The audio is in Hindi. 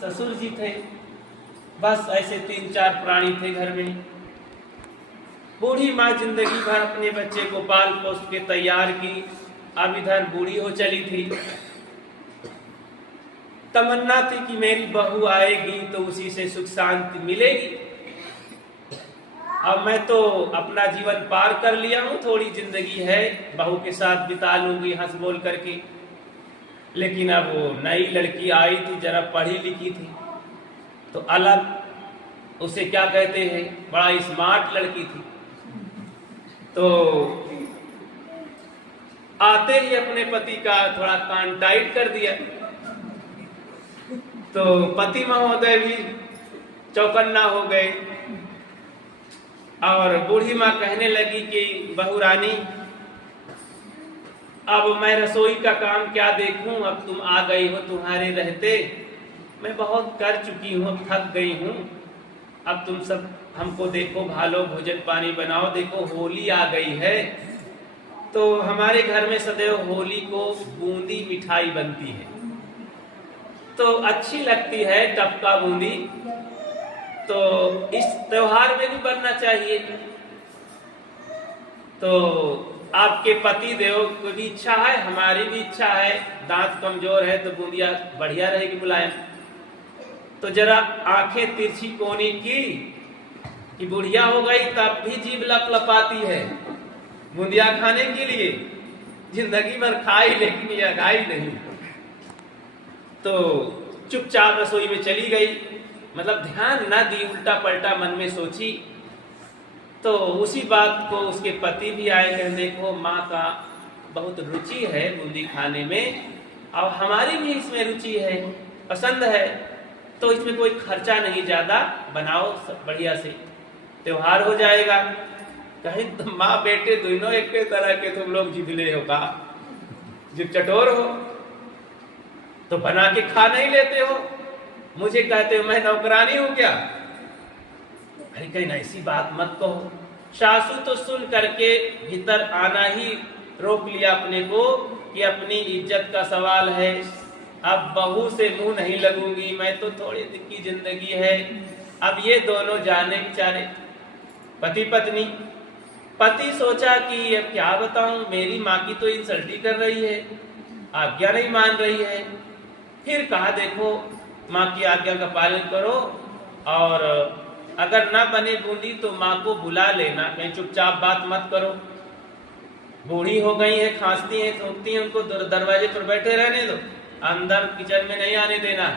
ससुर जी थे, बस ऐसे 3-4 प्राणी थे घर में। बूढ़ी माँ जिंदगी भर अपने बच्चे को पाल पोस के तैयार की, अब इधर बूढ़ी हो चली थी। तमन्ना थी कि मेरी बहू आएगी तो उसी से सुख शांति मिलेगी। अब मैं तो अपना जीवन पार कर लिया हूं, थोड़ी जिंदगी है, बहू के साथ बिता लूंगी हंस बोल करके। लेकिन अब वो नई लड़की आई थी, जरा पढ़ी लिखी थी, तो अलग उसे क्या कहते हैं, बड़ा स्मार्ट लड़की थी। तो आते ही अपने पति का थोड़ा कान टाइट कर दिया। तो पति महोदय भी चौकन्ना हो गए और बूढ़ी माँ कहने लगी कि बहू रानी, अब मैं रसोई का काम क्या देखूं, अब तुम आ गई हो, तुम्हारे रहते मैं बहुत कर चुकी हूं, थक गई हूं। अब तुम सब हमको देखो, भालो, भोजन पानी बनाओ। देखो होली आ गई है, तो हमारे घर में सदैव होली को बूंदी मिठाई बनती है, तो अच्छी लगती है टपका बूंदी, तो इस त्योहार में भी बनना चाहिए। तो आपके पति देव को भी इच्छा है, हमारी भी इच्छा है, दांत कमजोर है तो बूंदिया बढ़िया रहेगी, मुलायम। तो जरा आंखें तिरछी कोनी की कि बुढ़िया हो गई तब भी जीभ लपलपाती है बूंदिया खाने के लिए, जिंदगी भर खाई लेकिन यह खाई नहीं। तो चुपचाप रसोई में चली गई, मतलब ध्यान न दी, उल्टा पलटा मन में सोची। तो उसी बात को उसके पति भी आए, कह देखो माँ का बहुत रुचि है बूंदी खाने में, और हमारी भी इसमें रुचि है, पसंद है, तो इसमें कोई खर्चा नहीं, ज्यादा बनाओ, बढ़िया से त्योहार हो जाएगा। कहीं तो माँ बेटे दोनों एक तरह के तुम लोग जिगले हो का, जिद चटोर हो, तो बना के खा नहीं लेते हो, मुझे कहते हो मैं नौकरानी हूं क्या? अरे कहीं ऐसी बात मत कहो। सासू तो सुन करके भीतर आना ही रोक लिया अपने को कि अपनी इज्जत का सवाल है, अब बहू से मुंह नहीं लगूंगी, मैं तो थोड़ी दिन की जिंदगी है। अब ये दोनों जाने बेचारे पति पत्नी। पति सोचा कि अब क्या बताऊं, मेरी माँ की तो इंसल्ट ही कर रही है, आज्ञा नहीं मान रही है। फिर कहा देखो माँ की आज्ञा का पालन करो, और अगर ना बने बूंदी तो माँ को बुला लेना, कहीं चुपचाप बात मत करो। बूढ़ी हो गई है, खांसती है, थूकती है, उनको दरवाजे पर बैठे रहने दो, अंदर किचन में नहीं आने देना।